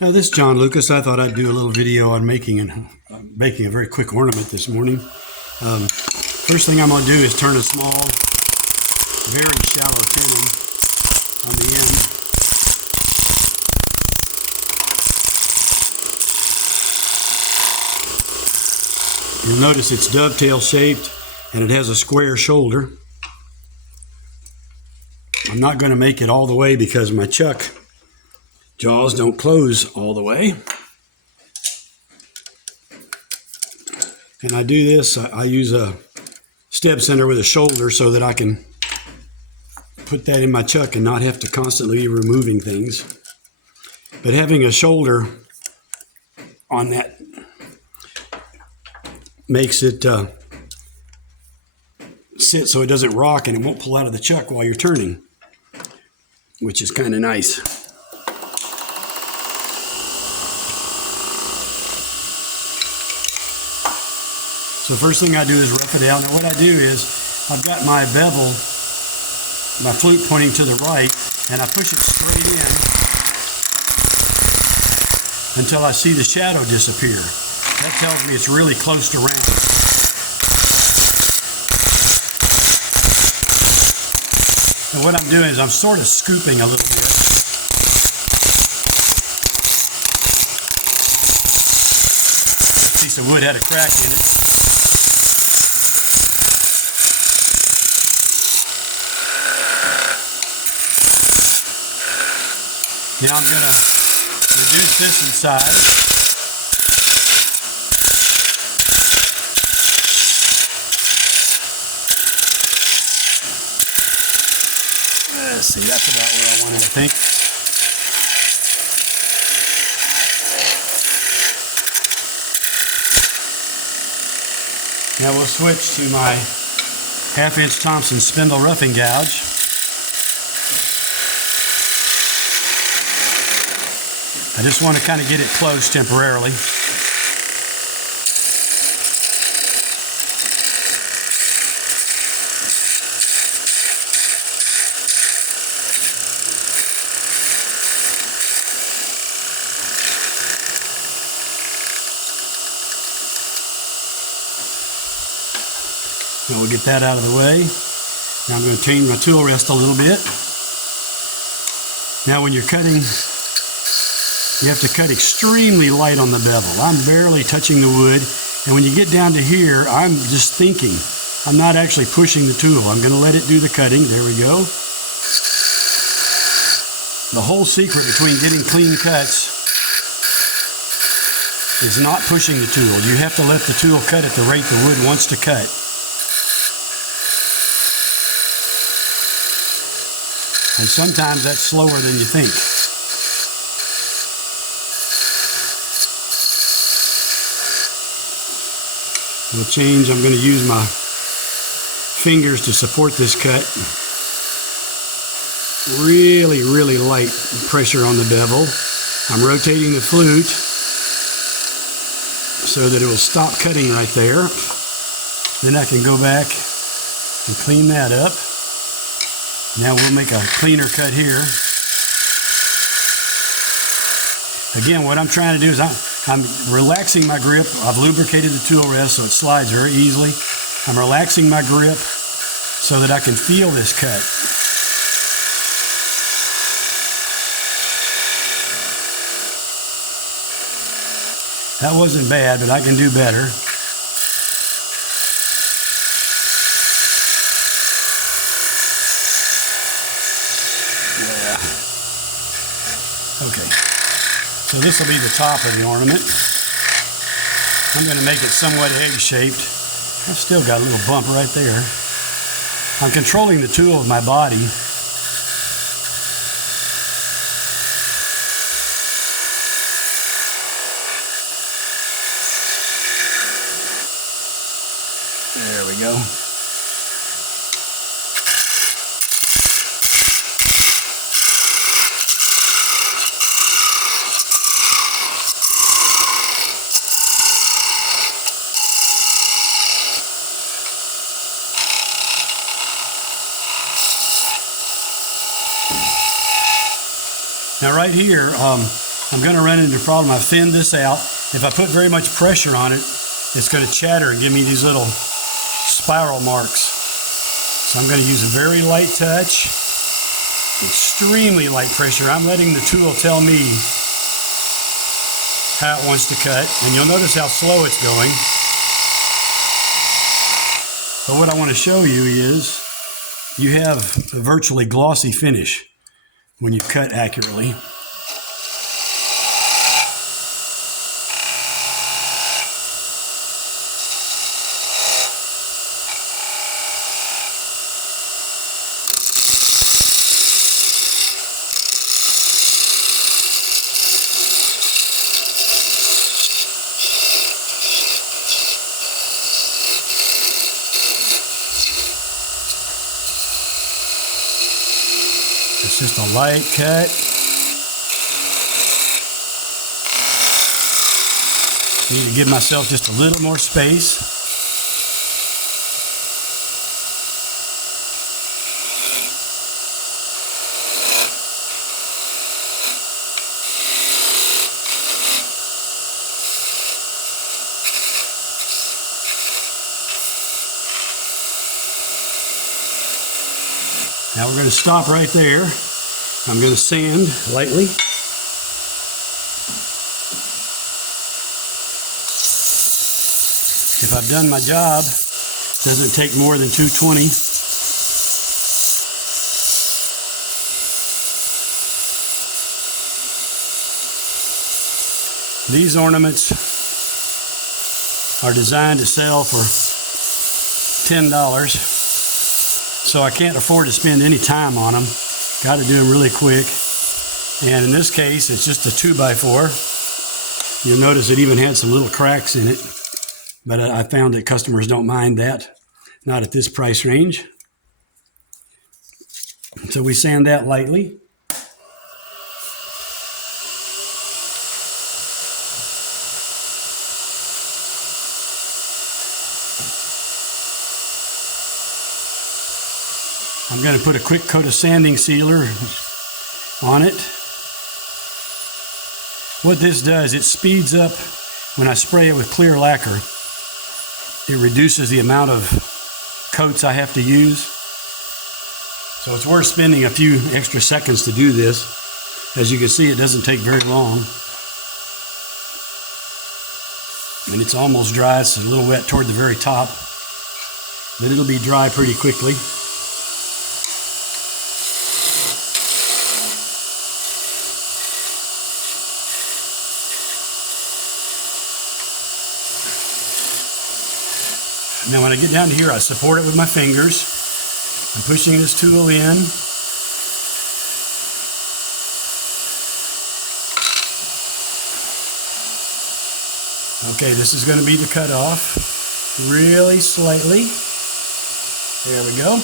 This is John Lucas. I thought I'd do a little video on making a very quick ornament this morning. First thing I'm going to do is turn a small, very shallow tenon on the end. You'll notice it's dovetail shaped and it has a square shoulder. I'm not going to make it all the way because my chuck jaws don't close all the way. And I do this, I use a step center with a shoulder so that I can put that in my chuck and not have to constantly be removing things. But having a shoulder on that makes it sit so it doesn't rock and it won't pull out of the chuck while you're turning, which is kind of nice. So first thing I do is rough it out. Now what I do is I've got my bevel, my flute pointing to the right, and I push it straight in until I see the shadow disappear. That tells me it's really close to round. And what I'm doing is I'm sort of scooping a little bit. This piece of wood had a crack in it. Now I'm going to reduce this in size. Let's see, that's about where I wanted, I think. Now we'll switch to my 1/2-inch Thompson spindle roughing gouge. I just want to kind of get it close temporarily. Now we'll get that out of the way. Now I'm going to change my tool rest a little bit. Now when you're cutting, you have to cut extremely light on the bevel. I'm barely touching the wood, and when you get down to here, I'm just thinking. I'm not actually pushing the tool. I'm going to let it do the cutting. There we go. The whole secret between getting clean cuts is not pushing the tool. You have to let the tool cut at the rate the wood wants to cut. And sometimes that's slower than you think. We'll change. I'm going to use my fingers to support this cut. Really, really light pressure on the bevel. I'm rotating the flute so that it will stop cutting right there. Then I can go back and clean that up. Now we'll make a cleaner cut here. Again, what I'm trying to do is I'm relaxing my grip. I've lubricated the tool rest so it slides very easily. I'm relaxing my grip so that I can feel this cut. That wasn't bad, but I can do better. Yeah. Okay. So this will be the top of the ornament. I'm going to make it somewhat egg-shaped. I've still got a little bump right there. I'm controlling the tool with my body. There we go. Now right here, I'm going to run into a problem. I've thinned this out. If I put very much pressure on it, it's going to chatter and give me these little spiral marks. So I'm going to use a very light touch, extremely light pressure. I'm letting the tool tell me how it wants to cut, and you'll notice how slow it's going. But what I want to show you is you have a virtually glossy finish when you cut accurately. It's just a light cut. Need to give myself just a little more space. Now we're going to stop right there. I'm going to sand lightly. If I've done my job, it doesn't take more than 220. These ornaments are designed to sell for $10. So I can't afford to spend any time on them. Got to do them really quick. And in this case, it's just a 2x4. You'll notice it even had some little cracks in it. But I found that customers don't mind that. Not at this price range. So we sand that lightly. I'm going to put a quick coat of sanding sealer on it. What this does, it speeds up when I spray it with clear lacquer. It reduces the amount of coats I have to use. So it's worth spending a few extra seconds to do this. As you can see, it doesn't take very long. And it's almost dry. It's a little wet toward the very top. But it'll be dry pretty quickly. Now when I get down to here, I support it with my fingers. I'm pushing this tool in. Okay, this is going to be the cutoff. Really slightly. There we go.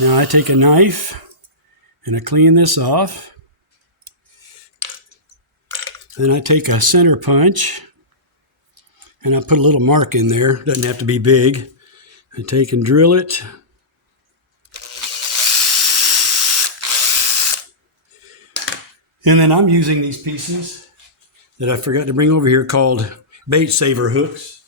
Now I take a knife and I clean this off. Then I take a center punch. And I put a little mark in there. Doesn't have to be big. I take and drill it. And then I'm using these pieces that I forgot to bring over here called bait saver hooks.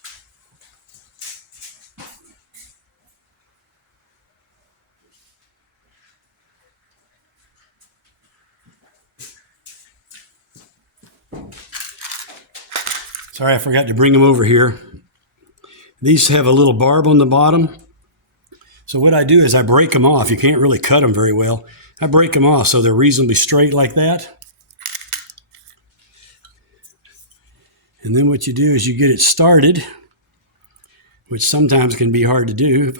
Sorry, I forgot to bring them over here. These have a little barb on the bottom. So what I do is I break them off. You can't really cut them very well. I break them off so they're reasonably straight like that. And then what you do is you get it started, which sometimes can be hard to do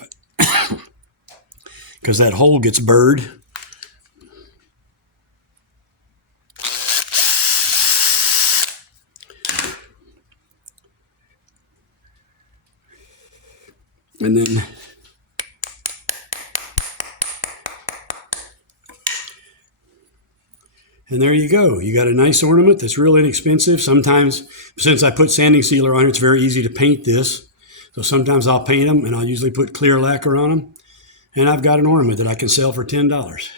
because that hole gets burred. And then there you go. You got a nice ornament that's real inexpensive. Sometimes, since I put sanding sealer on it, it's very easy to paint this. So sometimes I'll paint them, and I'll usually put clear lacquer on them. And I've got an ornament that I can sell for $10.